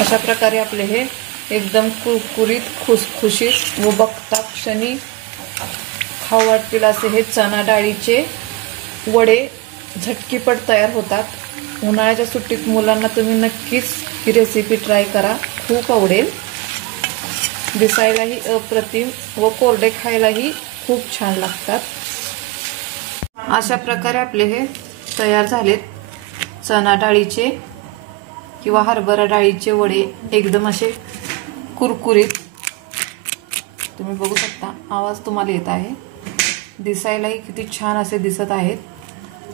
अशा प्रकारे आपले हे एकदम कुरकुरीत खुसखुशीत व बघता क्षणी खाऊ वाटतील असे हे चणा डाळीचे वडे झटकीपट तयार होतात. उन्हाळ्याच्या सुट्टीत मुलांना तुम्ही नक्कीच ही रेसिपी ट्राय करा, खूप आवडेल. दिसायलाही अप्रतिम व कोरडे खायलाही खूप छान लागतात. अशा प्रकारे आपले हे तयार झालेत चणा डाळीचे किंवा हरभरा डाळीचे वडे, एकदम असे कुरकुरीत. तुम्ही बघू शकता, आवाज तुम्हाला येत आहे. दिसायलाही किती छान असे दिसत आहेत.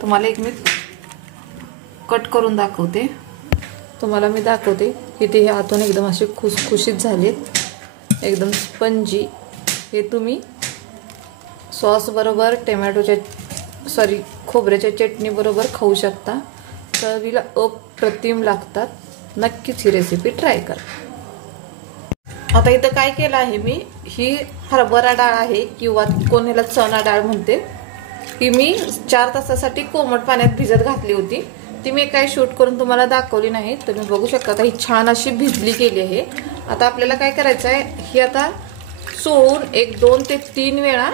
तुम्हाला एक मी कट करून दाखवते. तुम्हाला मी दाखवते की ते आतून एकदम असे खुसखुशीत झालेत, एकदम स्पंजी. हे तुम्ही सॉस बरोबर, खोबऱ्याच्या चटणी बरोबर खाऊ शकता. चवीला अप्रतिम लागतात. नक्कीच ही रेसिपी ट्राय करा. आता इथं काय केलं आहे मी, ही हरभरा डाळ आहे किंवा कोणाला चणा डाळ म्हणते. ही मी 4 तासासाठी कोमट पाण्यात भिजत घातली होती. ती मी काही शूट करून तुम्हाला दाखवली नाही. तुम्ही बघू शकता आता ही छान अशी भिजली गेली आहे. आता आपल्याला काय करायचं आहे, ही आता सोळून 1-2 ते 3 वेळा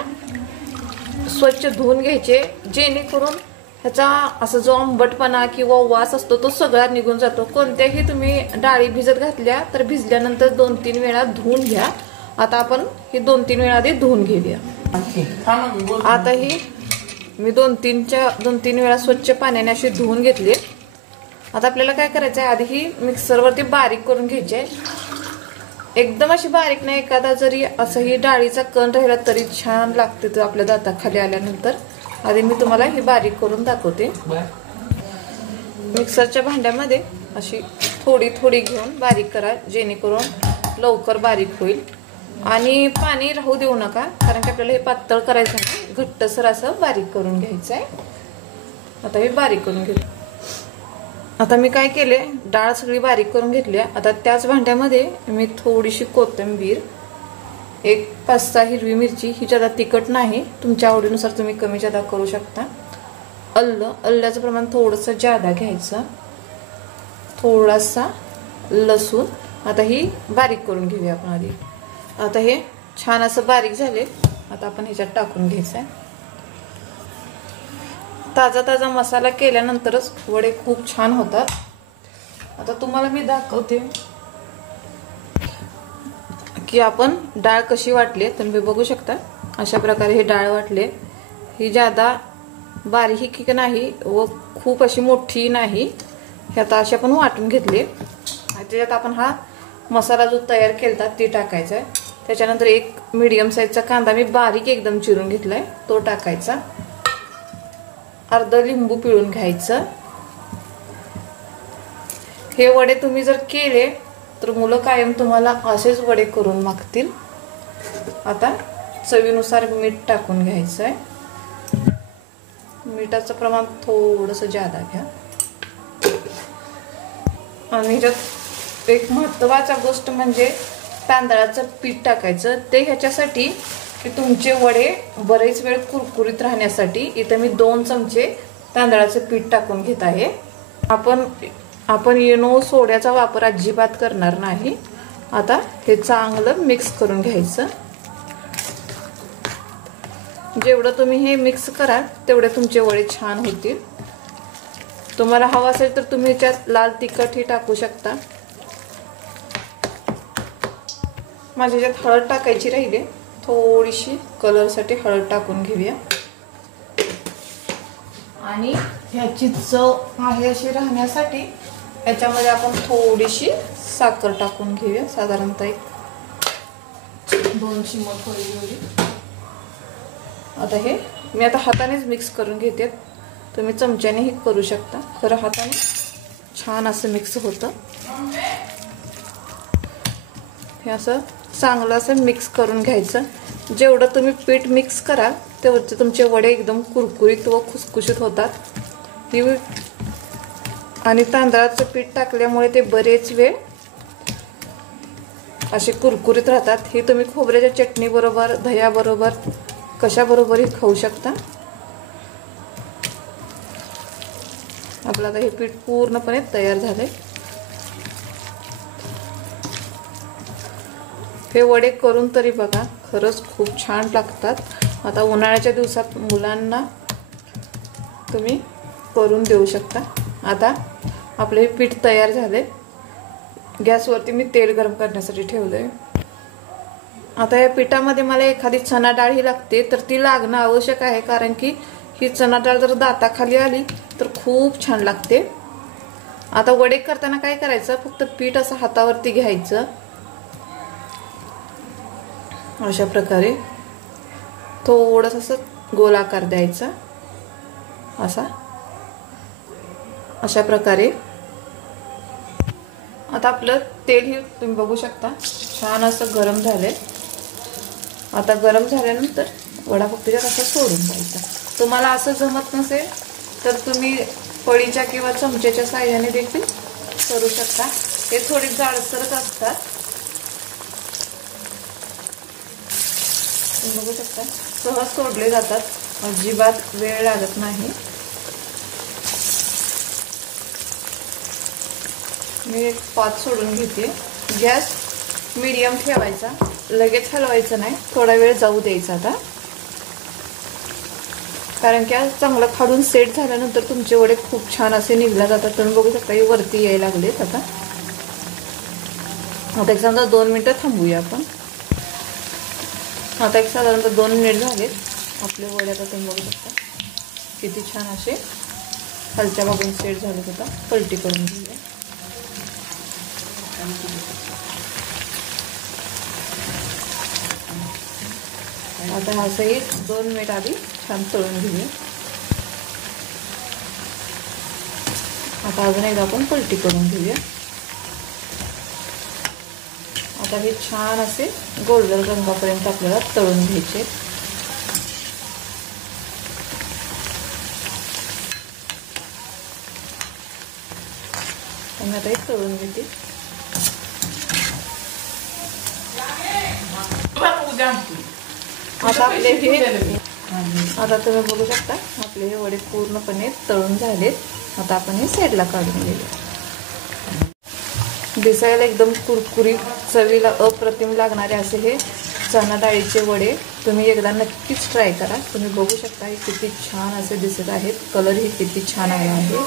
स्वच्छ धुवून घ्यायचे, जेणेकरून ह्याचा असा जो आंबटपणा किंवा वास असतो तो सगळा निघून जातो. कोणत्याही तुम्ही डाळी भिजत घातल्या तर भिजल्यानंतर 2-3 वेळा धुवून घ्या. आता आपण ही 2-3 वेळा आधी धुवून घेऊया. आता ही मी 2-3 वेळा स्वच्छ पाण्याने अशी धुवून घेतली. आता आपल्याला काय करायचं आहे, आधी ही मिक्सरवरती बारीक करून घ्यायची आहे. एकदम अशी बारीक नाही, एखादा जरी असंही डाळीचा कण राहिला तरी छान लागते तो आपल्या दाताखाली आल्यानंतर. आधी मी तुम्हाला ही बारीक करून दाखवते. मिक्सरच्या भांड्यामध्ये अशी थोडी थोडी घेऊन बारीक करा, जेणेकरून लवकर बारीक होईल. आणि पाणी राहू देऊ नका, कारण की आपल्याला हे पातळ करायचं नाही, घट्टसर असं बारीक करून घ्यायचं आहे. आता हे बारीक करून घेऊ. आता मी काय केले, डाळ सगळी बारीक करून घेतली. आता त्याच भांड्यामध्ये मी थोडीशी कोथिंबीर, 5-6 हिरवी मिरची, ही ज्यादा तिखट नाही, तुमच्या आवडीनुसार तुम्ही कमी जादा करू शकता. आल्याचं प्रमाण थोडंसं जादा घ्यायचं, थोडासा लसूण. आता ही बारीक करून घेऊया आपण आधी. आता हे छान असं बारीक झाले. आता आपण ह्याच्यात टाकून घ्यायचं आहे. ताजा मसाला केल्यानंतरच वडे खूप छान होतात. आता तुम्हाला मी दाखवते की आपण डाळ कशी वाटली. तुम्ही बघू शकता अशा प्रकारे हे डाळ वाटले. ही जादा बारीक नाही व खूप अशी मोठी नाही. हे आता अशी आपण वाटून घेतली. त्याच्यात आपण हा मसाला जो तयार केलता ते टाकायचा आहे. त्याच्यानंतर एक मीडियम साईजचा कांदा मी बारीक एकदम चिरून घेतलाय, तो टाकायचा. अर्धा लिंबू पिळून घ्यायचं. हे वडे तुम्ही जर केले तर मुलं कायम तुम्हाला असेच वडे करून मागतील. आता चवीनुसार मीठ टाकून घ्यायचं आहे. मिठाचं प्रमाण थोडंसं जादा घ्या. आणि ह्याच्यात एक महत्त्वाची गोष्ट म्हणजे तांदळाचं पीठ टाकायचं. ते ह्याच्यासाठी की तुमचे वडे बरेच वेळ कुरकुरीत राहण्यासाठी इथं मी 2 चमचे तांदळाचं पीठ टाकून घेत आहे. आपण इनो सोड्याचा वापर अजिबात करणार नाही. आता हे चांगलं मिक्स करून घ्यायचं. जेवढं तुम्ही हे मिक्स कराल तेवढे तुमचे वडे छान होतील. तुम्हाला हवं असेल तर तुम्ही ह्याच्यात लाल तिखट ही टाकू शकता. माझ्या ह्याच्यात हळद टाकायची राहिली, थोडीशी कलरसाठी हळद टाकून घेऊया. आणि ह्याची चव आहे अशी राहण्यासाठी याच्यामध्ये आपण थोडीशी साखर टाकून घेऊया. साधारणतः 2 चिमूट थोडी घेऊया. आता हे मी हातानेच मिक्स करून घेते. तुम्ही चमच्यानेही करू शकता, खरं हाताने छान असं मिक्स होतं. हे असं चांगलं असं मिक्स करून घ्यायचं. जेवढं तुम्ही पीठ मिक्स कराल तेवढे तुमचे वडे एकदम कुरकुरीत व खुसखुशीत होतात. आणि तांदळाचं पीठ टाकल्यामुळे ते बरेच वेळ असे कुरकुरीत राहतात. हे तुम्ही खोबऱ्याच्या चटणी बरोबर, दह्याबरोबर, कशाबरोबरही खाऊ शकता. आपलं आता हे पीठ पूर्णपणे तयार झालंय. हे वडे करून तरी बघा, खरंच खूप छान लागतात. आता उन्हाळ्याच्या दिवसात मुलांना तुम्ही करून देऊ शकता. आता आपले पीठ तयार झाले. गॅसवरती मी तेल गरम करण्यासाठी ठेवलंय. आता या पिठामध्ये मला एखादी चणा डाळ ही लागते, तर ती लागणं आवश्यक आहे, कारण की ही चणा डाळ जर दाताखाली आली तर खूप छान लागते. आता वडे करताना काय करायचं, फक्त पीठ असं हातावरती घ्यायचं, अशा प्रकारे थोडंसं असं गोलाकार द्यायचा, अशा प्रकारे. आता आपलं तेल हे तुम्ही बघू शकता छान असं गरम झालंय. आता गरम झाल्यानंतर वडा फक्त त्यात असं सोडून द्यायचा. तुम्हाला असं जमत नसेल तर तुम्ही पळीच्या किंवा चमच्याच्या साहाय्याने देखील करू शकता. हे थोडी जाडसरच असतात. तुम्ही बघू शकता सहज सोडले जातात, अजिबात वेळ लागत नाही. मी एक 5 सोडून घेते. गॅस मीडियम ठेवायचा, लगेच हलवायचं नाही, थोडा वेळ जाऊ द्यायचा. आता कारण की चांगलं खाडून सेट झाल्यानंतर तुमचे वडे खूप छान असे निघला जातात. तुम्ही बघू शकता हे वरती यायला लागलेत. आता एक समजा 2 मिनिटं थांबूया आपण. आता एक साधारणतः 2 मिनिट झालेत आपले वडे. आता तुम्ही बघू शकता किती छान असे खालच्या बाजून सेट झालेत. आता पलटी करून घेऊया. आता असंही 2 मिनिट आधी छान तळून घेऊया. आता अजून एकदा आपण पलटी करून घेऊया. आता हे छान असे गोल्डन रंगापर्यंत आपल्याला तळून घ्यायचे. आणि आता हे तळून घेते. आता आपले हे आता तुम्ही बघू शकता आपले हे वडे पूर्णपणे तळून झालेत. आता आपण हे साईडला काढून घेऊया. दिसायला एकदम कुरकुरीत, चवीला अप्रतिम लागणारे असे हे चणा डाळीचे वडे तुम्ही एकदा नक्कीच ट्राय करा. तुम्ही बघू शकता हे किती छान असे दिसत आहेत. कलर ही किती छान आला आहे.